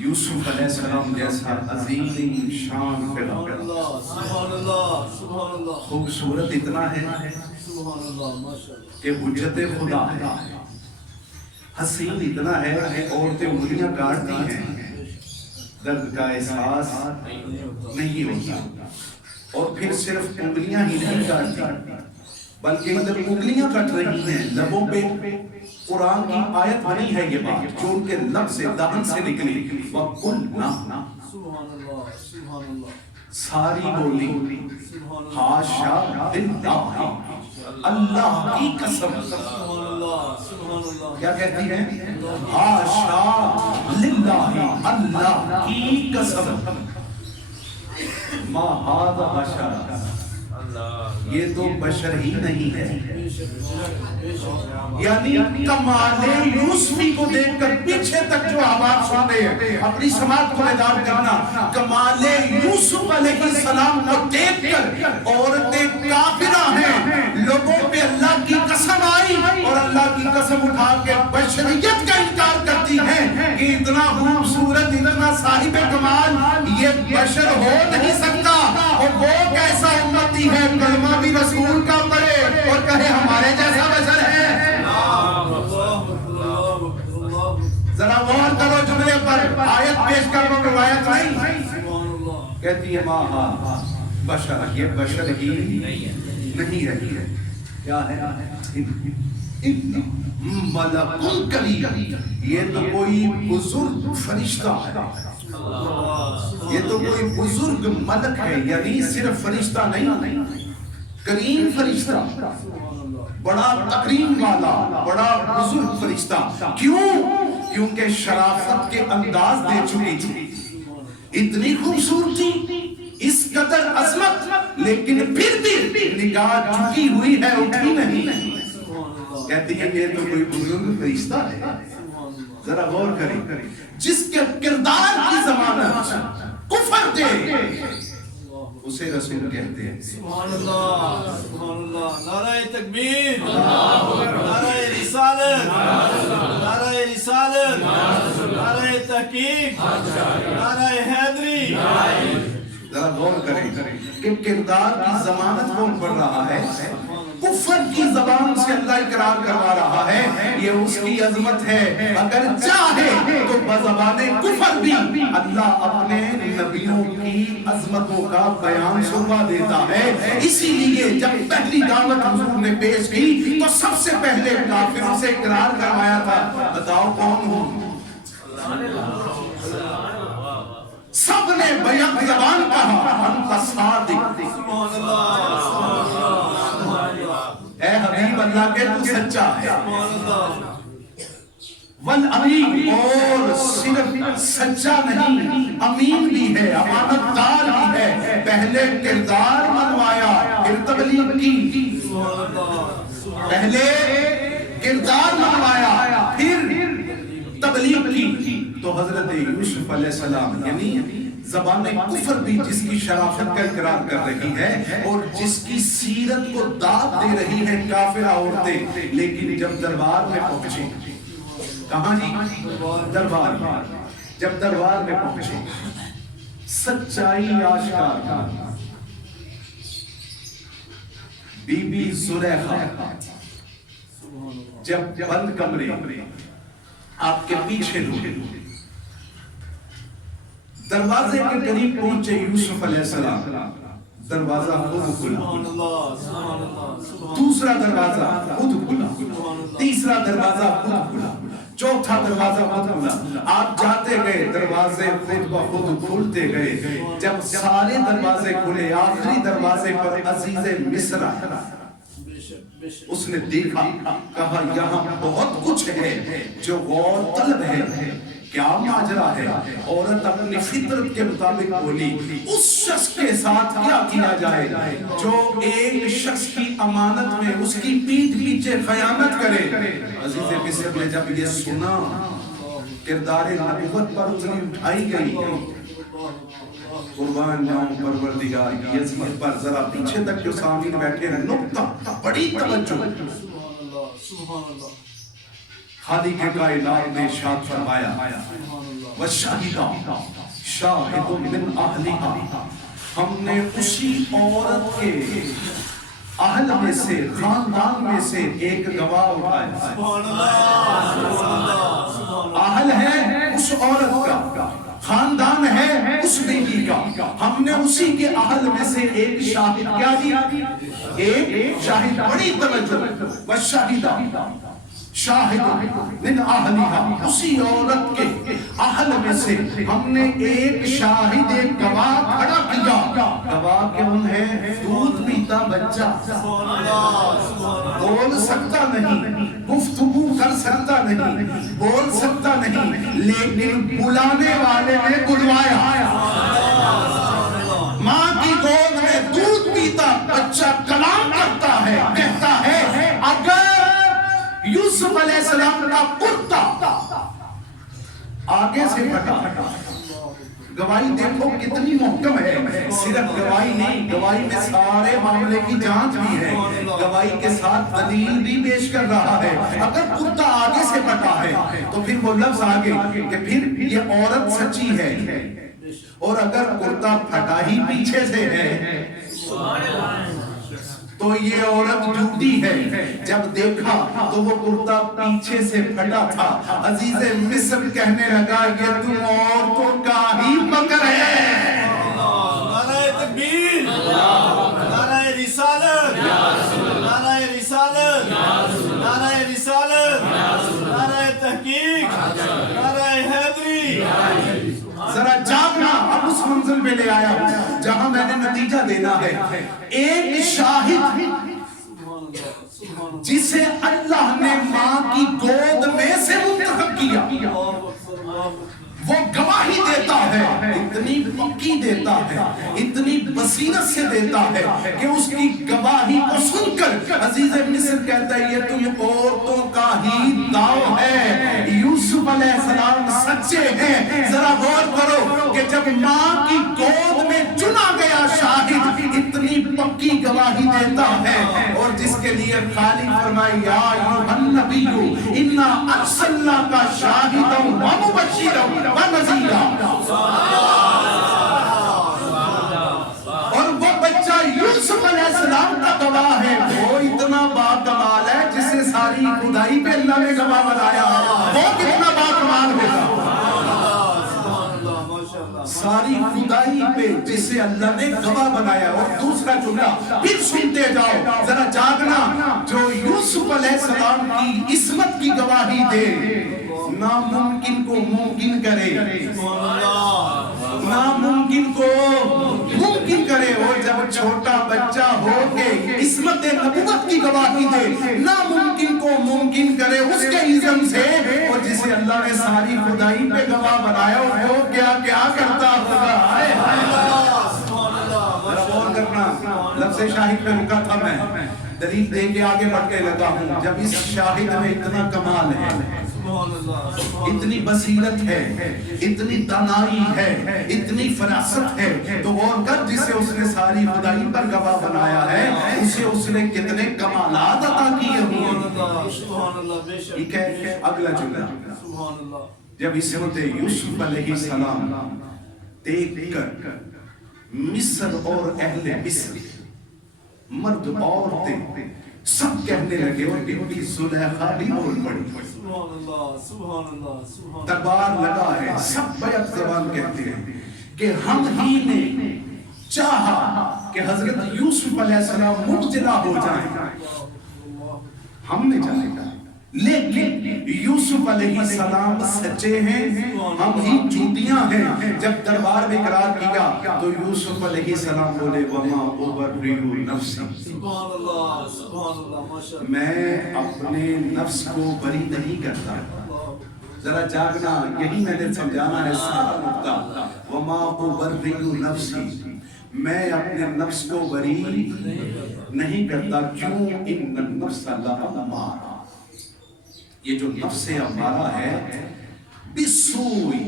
یوسف علیہ السلام جیسا عظیم شان پیغمبر سبحان اللہ سبحان اللہ خوبصورت اتنا ہے سبحان اللہ ماشاءاللہ کہ حجت خدا ہے، حسین اتنا ہے کہ عورتیں انگلیاں کاٹتی ہیں درد کا احساس نہیں ہوتا، اور پھر صرف انگلیاں ہی نہیں کاٹتی بلکہ جب انگلیاں کٹ رہی ہیں لبوں پہ قرآن کی آیت بنی ہے یہ بات جو ان کے لب سے دہن سے نکلی وَقُلْنَا سبحان اللہ سبحان اللہ ساری بولی حاشا للہ اللہ کی قسم سبحان اللہ سبحان اللہ کیا کہتی ہیں حاشا للہ اللہ کی قسم ما ھذا بشر یہ تو بشر ہی نہیں ہے، یعنی کمال یوسفی کو دیکھ کر پیچھے تک جو آواز سن رہے ہیں اپنی سماعت کو بیدار کرنا، کمال یوسف علیہ السلام کو دیکھ کر عورتیں کافرہ ہیں، لوگوں پہ اللہ کی قسم آئی اور اللہ کی قسم اٹھا کے بشریت کا انکار کرتی ہیں کہ اتنا خوبصورت اتنا صاحب کمال یہ بشر ہو نہیں سکتا، اور وہ کیسا امتی ہے کلمہ بھی رسول کا پڑھے اور کہے ہمارے جیسا بشر ہے۔ ذرا غور کرو جملے پر، آیت پیش کرو روایت نہیں کہتی ہے ماں بشر، یہ بشر ہی نہیں رہی ہے، کیا ہے ملک کریم، یہ تو کوئی بزرگ فرشتہ ہے، یہ تو کوئی بزرگ ملک ہے، یعنی صرف فرشتہ نہیں کریم فرشتہ، بڑا تکریم والا بڑا بزرگ فرشتہ، کیونکہ شرافت کے انداز دے چکی تھی، اتنی خوبصورتی اس قدر عظمت، لیکن پھر بھی نگاہ جھکی ہوئی ہے اٹھی نہیں، کہتی ہے یہ تو کوئی بزرگ فرشتہ ہے۔ ذرا غور کریں، جس کے کردار کی ضمانت کفر دے اسے رسول کہتے ہیں۔ سبحان اللہ سبحان اللہ، نعرہ تکبیر، نعرہ رسالت، نعرہ رسالت، نعرہ تحقیق، نعرہ حیدری۔ ذرا غور کریں کہ کردار کی ضمانت کون پڑھ رہا ہے؟ کفر کی زبان سے اللہ اقرار کروا رہا ہے، یہ اس کی عظمت ہے، اگر چاہے تو بزبان کفر بھی اللہ اپنے نبیوں کی عظمتوں کا بیان سنوا دیتا ہے۔ اسی لیے جب پہلی دعوت حضور نے پیش کی تو سب سے پہلے کافروں سے اقرار کروایا تھا، بتاؤ کون ہوں؟ سب نے بیک زبان کہا انت صادق، اے حبیب اللہ کے تو سچا ہے، والامین، اور صرف سچا نہیں امین بھی ہے، امانت دار بھی ہے۔ پہلے کردار منوایا پھر تبلیغ کی، پہلے کردار منوایا پھر تبلیغ کی۔ تو حضرت یوسف علیہ السلام یعنی زبان کفر بھی جس کی شرافت کا اقرار کر رہی ہے اور جس کی سیرت کو داد دے رہی ہے کافرہ عورتیں، لیکن جب دربار میں پہنچے، کہاں جی؟ دربار میں، جب دربار میں پہنچے سچائی آشکار، بی بی زلیخا جب بند کمرے آپ کے پیچھے لوگ دروازے کے قریب پہنچے یوسف علیہ السلام، دروازہ خود کھلا، دوسرا دروازہ خود کھلا، تیسرا دروازہ خود کھلا، چوتھا دروازہ خود کھلا، آپ جاتے گئے دروازے خود بخود کھلتے گئے، جب سارے دروازے کھلے آخری دروازے پر عزیز مصر آیا، اس نے دیکھا، کہا یہاں بہت کچھ ہے جو غور طلب ہے، کیا ماجرا ہے؟ عورت اپنی فطرت کے مطابق بولی اس شخص کے ساتھ کیا کیا جائے جو ایک شخص کی امانت میں اس کی پیٹھ پیچھے خیانت کرے۔ عزیز مصر نے جب یہ سنا کردار نبوت پر اتنی اٹھائی گئی، قربان جاؤں پروردگار کی عظمت پر، ذرا پیچھے تک جو سامنے بیٹھے ہیں نقطہ بڑی توجہ، خالق کائنات نے ارشاد فرمایا وَالشَّاهِدَ شَاهِدٌ مِّنْ أَهْلِهَا، ہم نے اسی عورت کے اہل میں سے، خاندان میں سے ایک گواہ اٹھایا. اہل ہے اس عورت کا، خاندان ہے اس بیٹی کا، ہم نے اسی کے اہل میں سے ایک شاہد کیا دیا، ایک شاہد. بڑی توجہ. وَالشَّاهِدَ شاہد من اہلیہا، اسی عورت کے اہل میں سے ہم نے ایک شاہد، ایک گواہ کھڑا کیا. گواہ کیوں ہے؟ دودھ پیتا بچہ بول سکتا نہیں، گفتگو کر سکتا نہیں، بول سکتا نہیں، لیکن بلانے والے نے بلوایا. ماں کی گود میں دودھ پیتا بچہ کلام کرتا ہے، کہتا ہے اگر یوسف علیہ السلام کا کرتا آگے سے پھٹا. گواہی دیکھو کتنی محکم ہے. صرف گواہی نہیں، گواہی میں سارے معاملے کی جانچ بھی ہے، گواہی کے ساتھ دلیل بھی پیش کر رہا ہے. اگر کرتا آگے سے پھٹا ہے تو پھر وہ لفظ آگے کہ پھر یہ عورت سچی ہے، اور اگر کرتا پھٹا ہی پیچھے سے ہے تو یہ عورت جھوٹی ہے. جب دیکھا تو وہ کرتا پیچھے سے پھٹا تھا. عزیز مصر کہنے لگا یہ تم عورتوں کا ہی مکر ہے. نعرہ تکبیر، نعرہ رسالت، نعرہ رسالت، نعرہ رسالت، نعرہ تحقیق، نعرہ حیدری. ذرا جاگنا. اب اس منزل پہ لے آیا جہاں میں نے نتیجہ دینا ہے. ایک شاہد جسے اللہ نے ماں کی گود میں سے منتخب کیا، وہ گواہی دیتا ہے، اتنی پکی دیتا ہے، اتنی بصیرت سے دیتا ہے کہ اس کی گواہی کو سن کر عزیز مصر کہتا ہے یہ تم عورتوں کا ہی داؤ ہے، یوسف علیہ السلام سچے ہیں. ذرا غور کرو کہ جب ماں کی گود میں چنا گیا شاہد اتنی پکی گواہی دیتا ہے، اور جس کے لیے خالق فرمائے یا ایھا النبی انا ارسلناک شاہدا ومبشرا ونذیرا. اور وہ بچہ یوسف علیہ السلام کا گواہ ہے. وہ اتنا باکمال ہے جسے ساری خدائی پہ اللہ نے گواہ بنایا. وہ کتنا باکمال ہوگا؟ ساری خدائی پہ جسے اللہ نے گواہ بنایا. اور دوسرا جملہ پھر سنتے جاؤ، ذرا جاگنا. جو یوسف علیہ السلام کی عصمت کی گواہی دے، ناممکن کو ممکن کرے، ناممکن کو ممکن کرے. اور جب چھوٹا بچہ ہو کے عصمت نبوت کی گواہی دے، ناممکن کو ممکن کرے اس کے اذن سے. اور جسے اللہ نے ساری خدائی پہ گواہ بنایا وہ کیا کیا کرتا ہوگا. غور کرنا. لفظ شاہد پہ رکا تھا میں، دلیل دے کے آگے بڑھ کے لگا ہوں. جب اس شاہد میں اتنا کمال ہے، اتنی بصیرت ہے، اتنی دانائی ہے، اتنی فراست ہے، تو غور کر جسے اس نے ساری خدائی پر گواہ بنایا ہے اسے اس نے کتنے کمالات عطا کیے ہوئے. ٹھیک ہے. اگلا جملہ جب عصمت یوسف علیہ السلام دیکھ کر مصر اور اہل مصر، مرد عورتیں سب کہنے لگے اور بیٹی زلیخا بھی بول پڑی. دربار لگا ہے، سب بیک زبان کہتے ہیں کہ ہم ہی نے چاہا کہ حضرت یوسف علیہ السلام مبتلا ہو جائیں، ہم نے چاہا، لیکن یوسف علیہ السلام سچے ہیں، ہم ہی جھوٹیاں ہیں. جب دربار میں اقرار کیا تو یوسف علیہ السلام بولے وما ابرئ نفسی، میں اپنے نفس کو بری نہیں کرتا. ذرا جاگنا. یہی میں نے سمجھانا ہے سارا نقطہ. وما ابرئ نفسی، میں اپنے نفس کو بری نہیں کرتا. کیوں؟ ان النفس لامارہ، یہ جو نفس امارہ ہے بسوئی،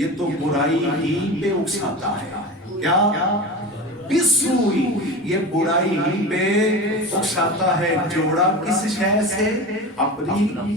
یہ تو برائی ہی پہ اکساتا ہے. کیا؟ بسوئی، یہ برائی ہی پہ اکساتا ہے. جوڑا کس شے سے؟ اپنی